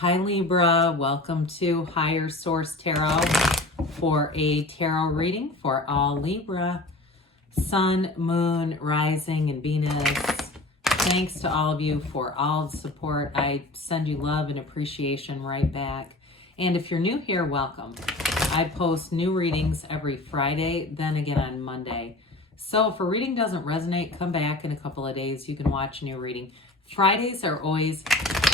Hi Libra, welcome to Higher Source Tarot for a tarot reading for all Libra, Sun, Moon, Rising, and Venus. Thanks to all of you for all the support. I send you love and appreciation right back. And if you're new here, welcome. I post new readings every Friday, then again on Monday. So if a reading doesn't resonate, come back in a couple of days. You can watch a new reading. Fridays are always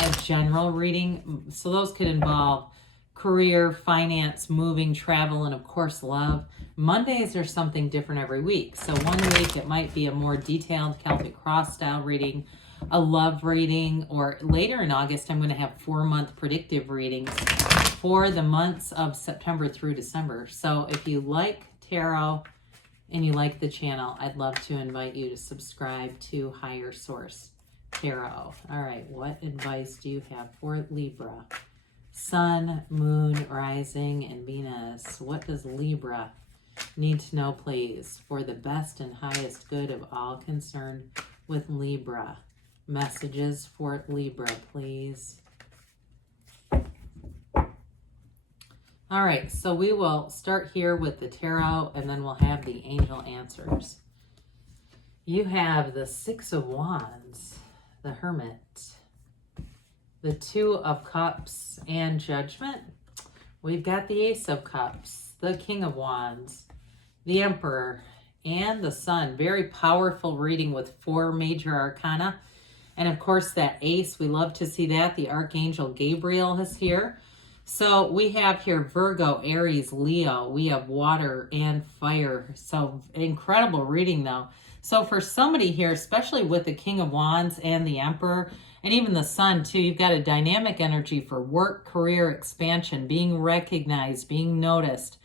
a general reading, so those could involve career, finance, moving, travel, and of course love. Mondays are something different every week. So one week it might be a more detailed Celtic Cross style reading, a love reading, or later in August I'm going to have 4-month predictive readings for the months of September through December. So if you like tarot and you like the channel, I'd love to invite you to subscribe to Higher Source Tarot. All right, what advice do you have for Libra? Sun, Moon, Rising, and Venus. What does Libra need to know, please, for the best and highest good of all concerned with Libra? Messages for Libra, please. All right, so we will start here with the tarot, and then we'll have the angel answers. You have the Six of Wands, the Hermit, the Two of Cups, and Judgment. We've got the Ace of Cups, the King of Wands, the Emperor, and the Sun. Very powerful reading with 4 major arcana. And of course that Ace, we love to see that. The Archangel Gabriel is here. So we have here Virgo, Aries, Leo. We have water and fire. So incredible reading though. So for somebody here, especially with the King of Wands and the Emperor, and even the Sun too, you've got a dynamic energy for work, career, expansion, being recognized, being noticed.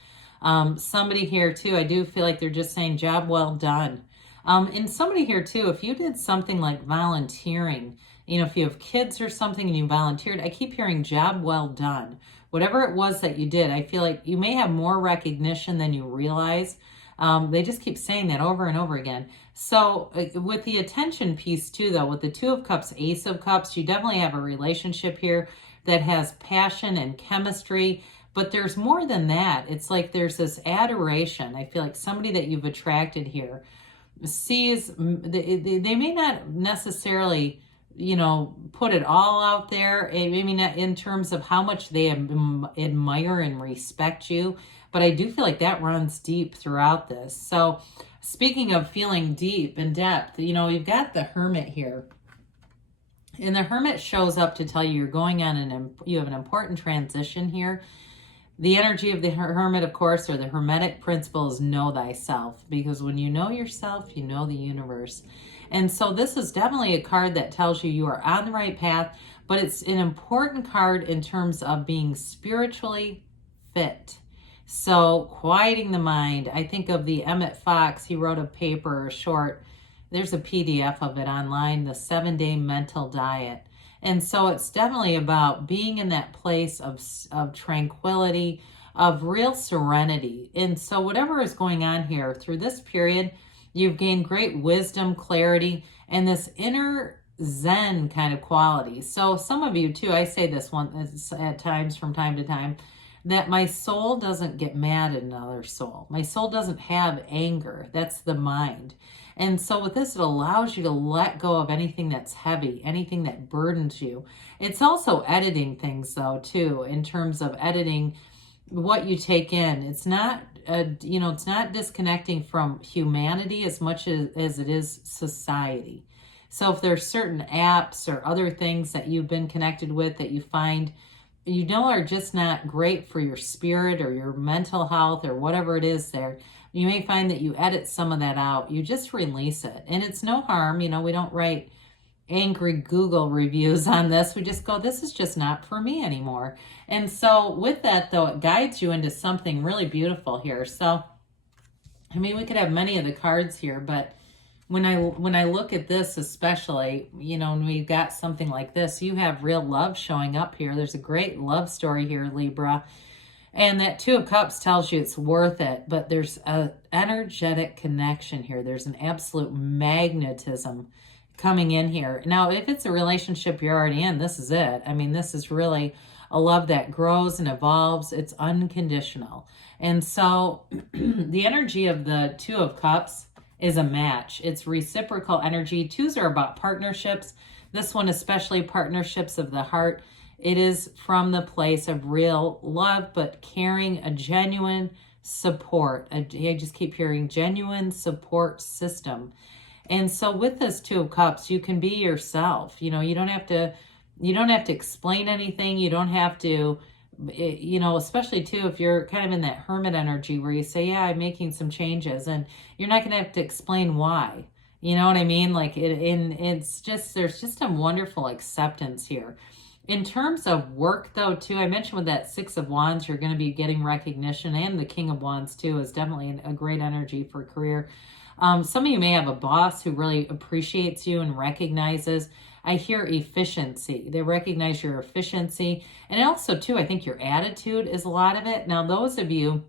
Somebody here too, I do feel like they're just saying job well done. And somebody here too, if you did something like volunteering, you know, if you have kids or something and you volunteered, I keep hearing job well done. Whatever it was that you did, I feel like you may have more recognition than you realize. They just keep saying that over and over again. So with the attention piece too, though, with the Two of Cups, Ace of Cups, you definitely have a relationship here that has passion and chemistry, but there's more than that. It's like there's this adoration. I feel like somebody that you've attracted here sees, they may not necessarily, you know, put it all out there. I mean, in terms of how much they admire and respect you, but I do feel like that runs deep throughout this. So speaking of feeling deep and depth, you know, you've got the Hermit here. And the Hermit shows up to tell you you're going on you have an important transition here. The energy of the Hermit, of course, or the Hermetic principle is know thyself. Because when you know yourself, you know the universe. And so this is definitely a card that tells you you are on the right path, but it's an important card in terms of being spiritually fit. So quieting the mind. I think of the Emmett Fox. He wrote a paper, a short. There's a PDF of it online, the 7-Day Mental Diet. And so it's definitely about being in that place of tranquility, of real serenity. And so whatever is going on here through this period, you've gained great wisdom, clarity, and this inner Zen kind of quality. So some of you too, I say this one at times from time to time, that my soul doesn't get mad at another soul. My soul doesn't have anger. That's the mind. And so with this, it allows you to let go of anything that's heavy, anything that burdens you. It's also editing things though too, in terms of editing what you take in. It's not, you know, it's not disconnecting from humanity as much as it is society. So if there's certain apps or other things that you've been connected with that you find, you know, are just not great for your spirit or your mental health or whatever it is there, you may find that you edit some of that out. You just release it. And it's no harm. You know, we don't write angry Google reviews on this. We just go, this is just not for me anymore. And so with that, though, it guides you into something really beautiful here. So, I mean, we could have many of the cards here, but when I look at this especially, you know, when we've got something like this, you have real love showing up here. There's a great love story here, Libra. And that Two of Cups tells you it's worth it, but there's an energetic connection here. There's an absolute magnetism coming in here. Now, if it's a relationship you're already in, this is it. I mean, this is really a love that grows and evolves. It's unconditional. And so the energy of the Two of Cups is a match. It's reciprocal energy. Twos are about partnerships. This one, especially partnerships of the heart. It is from the place of real love, but caring, a genuine support. I just keep hearing genuine support system. And so with this Two of Cups, you can be yourself. You know, you don't have to explain anything. You don't have to, you know, especially too, if you're kind of in that hermit energy where you say, yeah, I'm making some changes, and you're not going to have to explain why. You know what I mean? Like it's just, there's just a wonderful acceptance here. In terms of work though, too, I mentioned with that Six of Wands, you're going to be getting recognition, and the King of Wands too is definitely a great energy for career. Some of you may have a boss who really appreciates you and recognizes. I hear efficiency. They recognize your efficiency. And also, too, I think your attitude is a lot of it. Now, those of you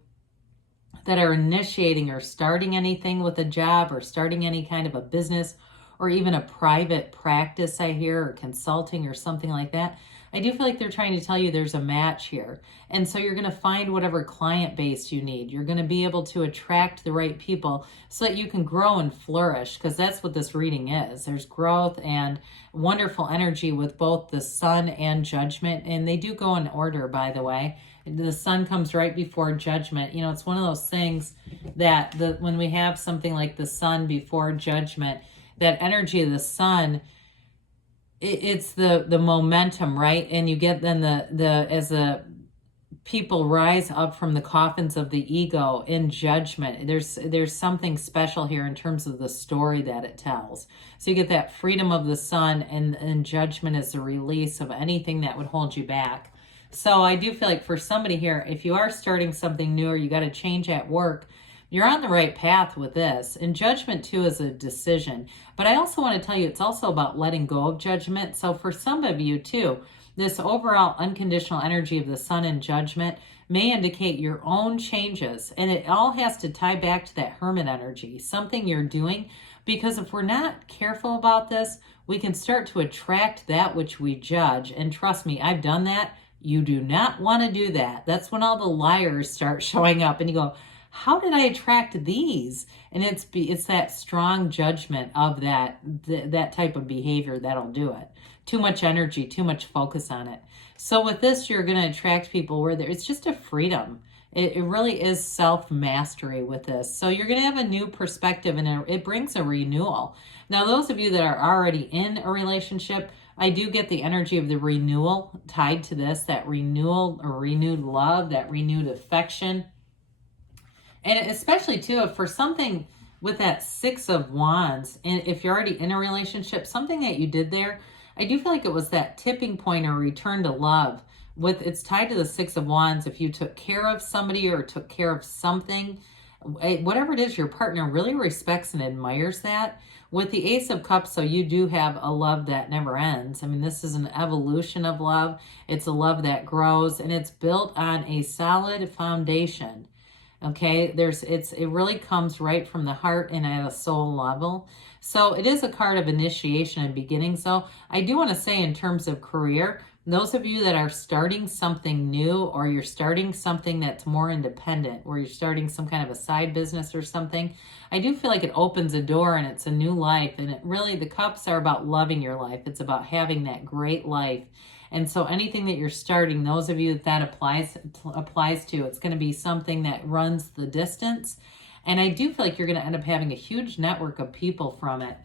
that are initiating or starting anything with a job or starting any kind of a business or even a private practice, I hear, or consulting or something like that, I do feel like they're trying to tell you there's a match here. And so you're going to find whatever client base you need. You're going to be able to attract the right people so that you can grow and flourish, because that's what this reading is. There's growth and wonderful energy with both the Sun and Judgment. And they do go in order, by the way. The Sun comes right before Judgment. You know, it's one of those things that when we have something like the Sun before Judgment, that energy of the Sun, it's the momentum, right? And you get then as the people rise up from the coffins of the ego in Judgment, there's something special here in terms of the story that it tells. So you get that freedom of the Sun, and Judgment is the release of anything that would hold you back. So I do feel like for somebody here, if you are starting something new or you got to change at work, you're on the right path with this. And Judgment too is a decision. But I also want to tell you, it's also about letting go of Judgment. So for some of you too, this overall unconditional energy of the Sun and Judgment may indicate your own changes. And it all has to tie back to that Hermit energy, something you're doing. Because if we're not careful about this, we can start to attract that which we judge. And trust me, I've done that. You do not want to do that. That's when all the liars start showing up and you go, how did I attract these? And it's that strong judgment of that type of behavior that'll do it. Too much energy, too much focus on it. So with this, you're going to attract people where it's just a freedom. It really is self-mastery with this. So you're going to have a new perspective, and it brings a renewal. Now, those of you that are already in a relationship, I do get the energy of the renewal tied to this, that renewal or renewed love, that renewed affection. And especially too, if for something with that Six of Wands, and if you're already in a relationship, something that you did there, I do feel like it was that tipping point or return to love. It's tied to the Six of Wands. If you took care of somebody or took care of something, whatever it is, your partner really respects and admires that. With the Ace of Cups, so you do have a love that never ends. I mean, this is an evolution of love. It's a love that grows, and it's built on a solid foundation. Okay, it really comes right from the heart and at a soul level. So it is a card of initiation and beginning. So I do want to say, in terms of career, those of you that are starting something new, or you're starting something that's more independent, or you're starting some kind of a side business or something, I do feel like it opens a door and it's a new life. And it really, the cups are about loving your life. It's about having that great life. And so anything that you're starting, those of you that applies to, it's going to be something that runs the distance. And I do feel like you're going to end up having a huge network of people from it.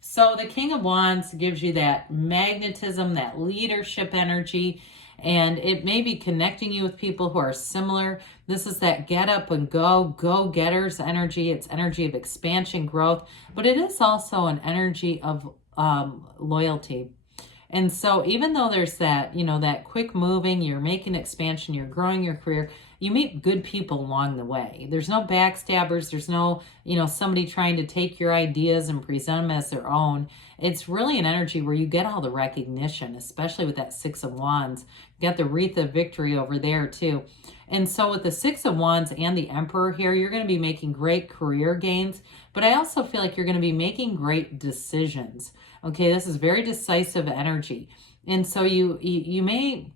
So the King of Wands gives you that magnetism, that leadership energy, and it may be connecting you with people who are similar. This is that get up and go-getters energy. It's energy of expansion, growth, but it is also an energy of loyalty. And so even though there's that, that quick moving, you're making expansion, you're growing your career, you meet good people along the way. There's no backstabbers. There's no, somebody trying to take your ideas and present them as their own. It's really an energy where you get all the recognition, especially with that Six of Wands. You got the Wreath of Victory over there too. And so with the Six of Wands and the Emperor here, you're going to be making great career gains, but I also feel like you're going to be making great decisions. Okay, this is very decisive energy. And so you may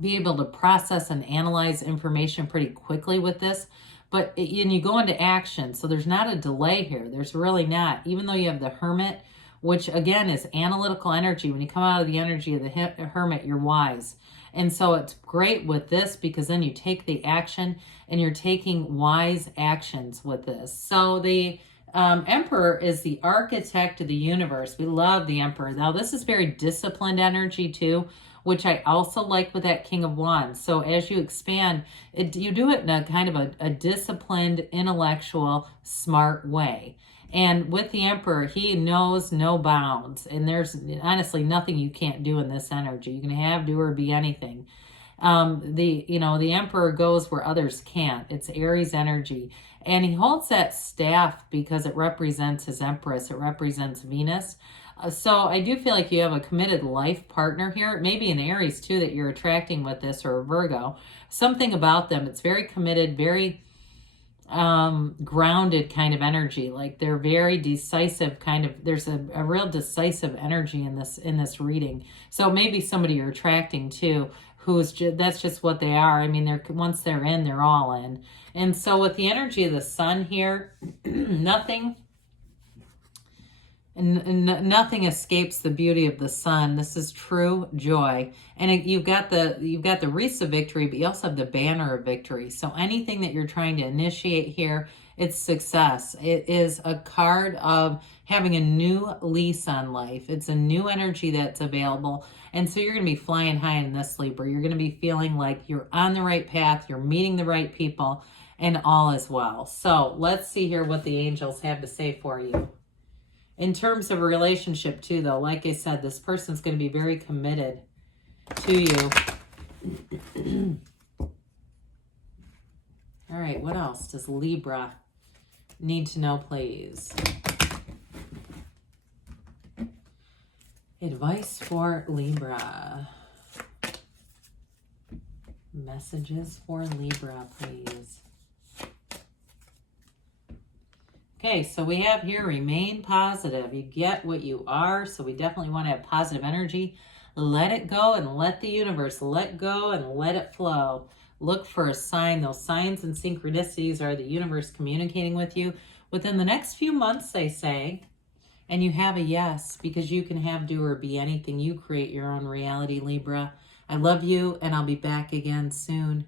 be able to process and analyze information pretty quickly with this, but and you go into action. So there's not a delay here. There's really not. Even though you have the Hermit, which again is analytical energy. When you come out of the energy of the Hermit, you're wise. And so it's great with this because then you take the action and you're taking wise actions with this. So the Emperor is the architect of the universe. We love the Emperor. Now this is very disciplined energy too, which I also like with that King of Wands. So as you expand, you do it in a kind of a disciplined, intellectual, smart way. And with the Emperor, he knows no bounds. And there's honestly nothing you can't do in this energy. You can have, do, or be anything. The Emperor goes where others can't. It's Aries energy. And he holds that staff because it represents his Empress. It represents Venus. So I do feel like you have a committed life partner here. It may be an Aries too that you're attracting with this, or a Virgo. Something about them. It's very committed, very grounded kind of energy. Like they're very decisive kind of, there's a real decisive energy in this reading. So maybe somebody you're attracting to who's that's just what they are. I mean, once they're in, they're all in. And so with the energy of the Sun here, nothing escapes the beauty of the Sun. This is true joy. And you've got the Wreaths of Victory, but you also have the Banner of Victory. So anything that you're trying to initiate here, it's success. It is a card of having a new lease on life. It's a new energy that's available. And so you're going to be flying high in this, Libra. You're going to be feeling like you're on the right path. You're meeting the right people, and all is well. So let's see here what the angels have to say for you. In terms of a relationship too, though, like I said, this person's going to be very committed to you. All right, what else does Libra need to know, please? Advice for Libra. Messages for Libra, please. Okay, so we have here, remain positive. You get what you are, so we definitely want to have positive energy. Let it go and let the universe let go and let it flow. Look for a sign. Those signs and synchronicities are the universe communicating with you within the next few months, they say. And you have a yes, because you can have, do, or be anything. You create your own reality, Libra. I love you, and I'll be back again soon.